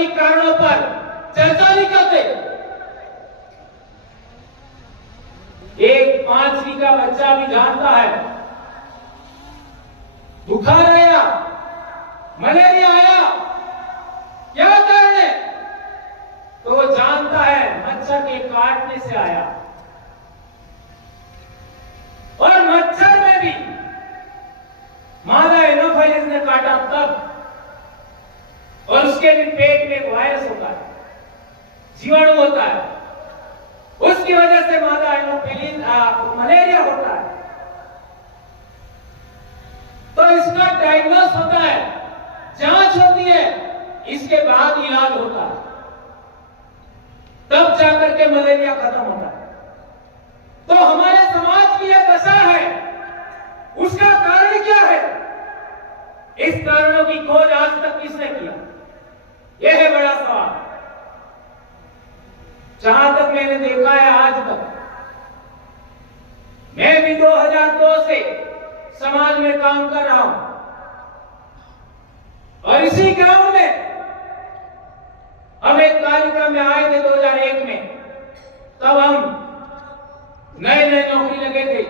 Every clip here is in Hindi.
भी कारणों पर चर्चा नहीं करते। एक 5वीं का बच्चा भी जानता है बुखार आया, मलेरिया आया, क्या कारण है? तो वो जानता है मच्छर के काटने से आया। और मच्छर में भी मादा एनोफाइलस ने काटा तब, और उसके भी पेट में एक वायरस होता है, जीवाणु होता है, उसकी वजह से मादा एनोफिलिस मलेरिया होता है। तो इसका डायग्नोस होता है, जांच होती है, इसके बाद इलाज होता है, तब जाकर के मलेरिया खत्म होता है। तो हमारे समाज की यह दशा है, उसका कारण क्या है? इस कारणों की खोज आज तक किसने किया? यह है बड़ा सवाल। जहां तक मैंने देखा है आज तक, मैं भी 2002 से समाज में काम कर रहा हूं, और इसी गांव में हम एक कार्यक्रम में आए थे 2001 में। तब हम नए नए नौकरी लगे थे,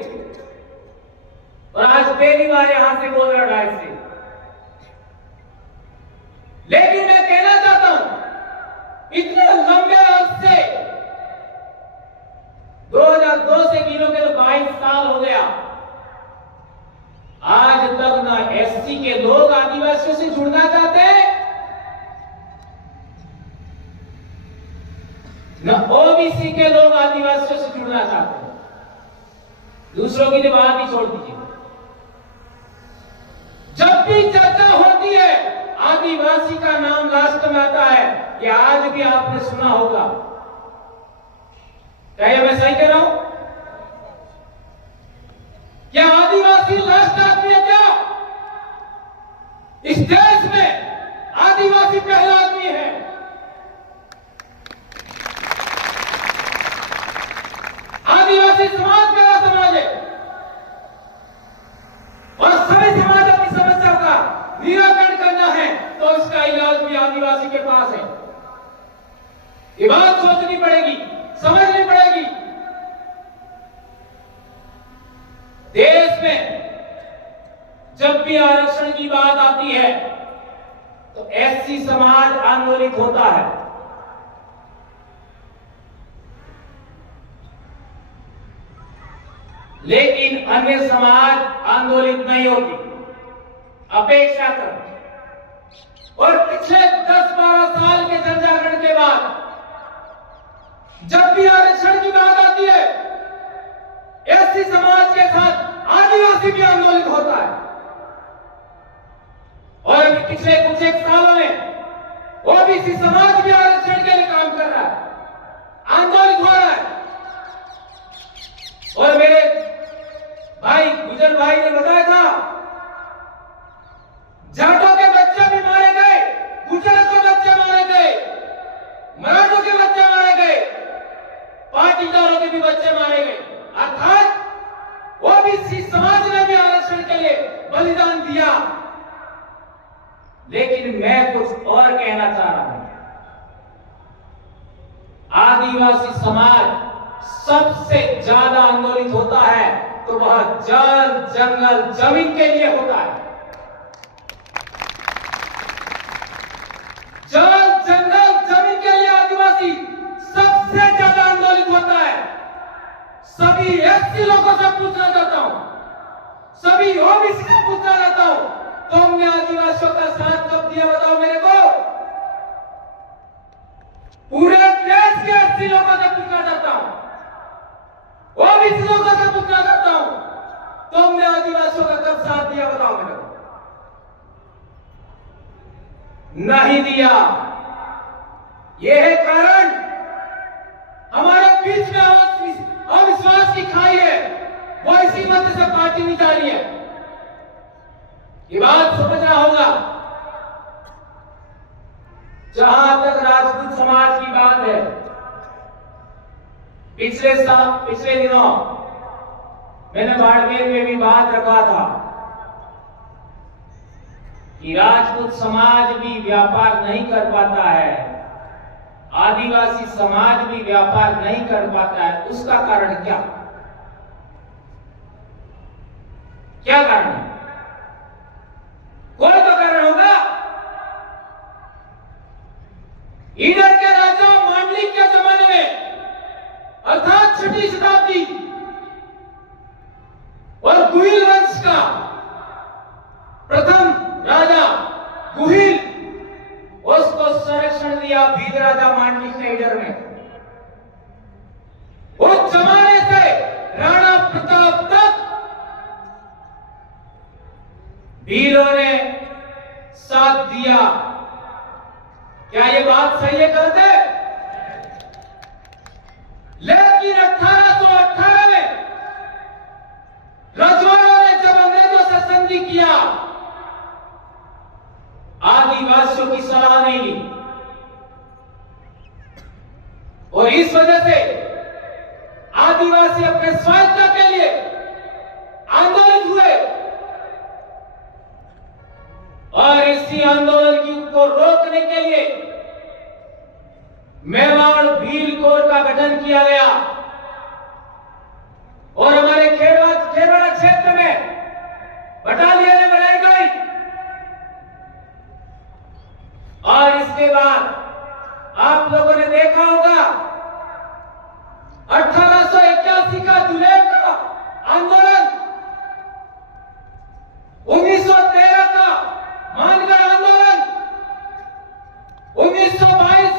और आज पहली बार यहां से बोल रहा डायस से। लेकिन मैं कहना चाहता हूं, इतने लंबे अरसे 2002 से गिनोगे तो 22 साल हो गया, आज तक ना एससी के लोग आदिवासियों से जुड़ना चाहते हैं, न ओबीसी के लोग आदिवासियों से जुड़ना चाहते हैं। दूसरों की तो बात ही छोड़ दीजिए। जब भी चर्चा होती है, आदिवासी का नाम लास्ट में आता है। ये आज भी आपने सुना होगा। क्या ये मैं सही कह रहा हूं? क्या आदिवासी लास्ट आदमी है? क्या इस देश में आदिवासी पहला आदमी है? आदिवासी समाज पहला समाज है, और सभी समाज अपनी समस्या का निराकरण करना है तो इसका इलाज भी आदिवासी के पास है। ये बात सोचनी पड़ेगी, समझनी पड़ेगी। देश में जब भी आरक्षण की बात आती है तो एससी समाज आंदोलित होता है, लेकिन अन्य समाज आंदोलित नहीं होती, अपेक्षा करती। और पिछले 10-12 साल के जनजागरण के बाद जब भी आरक्षण की बात आती है, एससी समाज के साथ आदिवासी भी आंदोलित होता है। और पिछले कुछ एक सालों में ओबीसी समाज भी आरक्षण के लिए काम कर रहा है, आंदोलित हो रहा है। और मेरे भाई गुजर भाई ने बताया था, जाटों के बच्चे भी मारे गए, गुजरों के बच्चे मारे गए, मराठों के बच्चे मारे गए, पाटीदारों के भी बच्चे मारे गए। अर्थात ओबीसी समाज ने भी आरक्षण के लिए बलिदान दिया। लेकिन मैं कुछ और कहना चाह रहा हूं। आदिवासी समाज सबसे ज्यादा आंदोलित होता है तो वह जल, जंगल, जमीन के लिए होता है। जल, जंगल, जमीन के लिए आदिवासी सबसे ज्यादा आंदोलित होता है। सभी एससी लोगों से पूछना चाहता हूं, सभी ओबीसी से पूछना चाहता हूं, तुमने आदिवासियों का साथ कब दिया बताओ मेरे को? पूरे देश के एससी लोगों से पूछना चाहता हूं, ओबीसी लोगों से पूछना चाहता हूं, तुमने आदिवासियों का कब साथ दिया बताओ मेरे को? नहीं दिया। यह है कारण, हमारे बीच में अविश्वास की खाई है, वो इसी मध्य से पार्टी नहीं जा रही है। ये बात समझना होगा। जहां तक राजपूत समाज की बात है, पिछले दिनों मैंने बाड़मेर में भी बात रखा था कि राजपूत समाज भी व्यापार नहीं कर पाता है, आदिवासी समाज भी व्यापार नहीं कर पाता है, उसका कारण क्या क्या कारण है? कोई तो कारण होगा। इधर के राजा मांडलिक के जमाने में अर्थात 6वीं शताब्दी और गुहिल वंश का प्रथम राजा गुहिल, उसको संरक्षण दिया भील राजा मांडलिक ने इधर में। उस जमाने से राणा प्रताप तक भीलों ने साथ दिया। क्या ये बात सही है गलत है? लेकिन 1818 में रजवाड़ों ने जब अंग्रेजों से संधि किया, आदिवासियों की सलाह नहीं ली और इस वजह से आदिवासी अपने स्वायत्तता के लिए आंदोलित हुए और इसी आंदोलन को रोकने के लिए मेवाड़ भील कोर का गठन किया गया।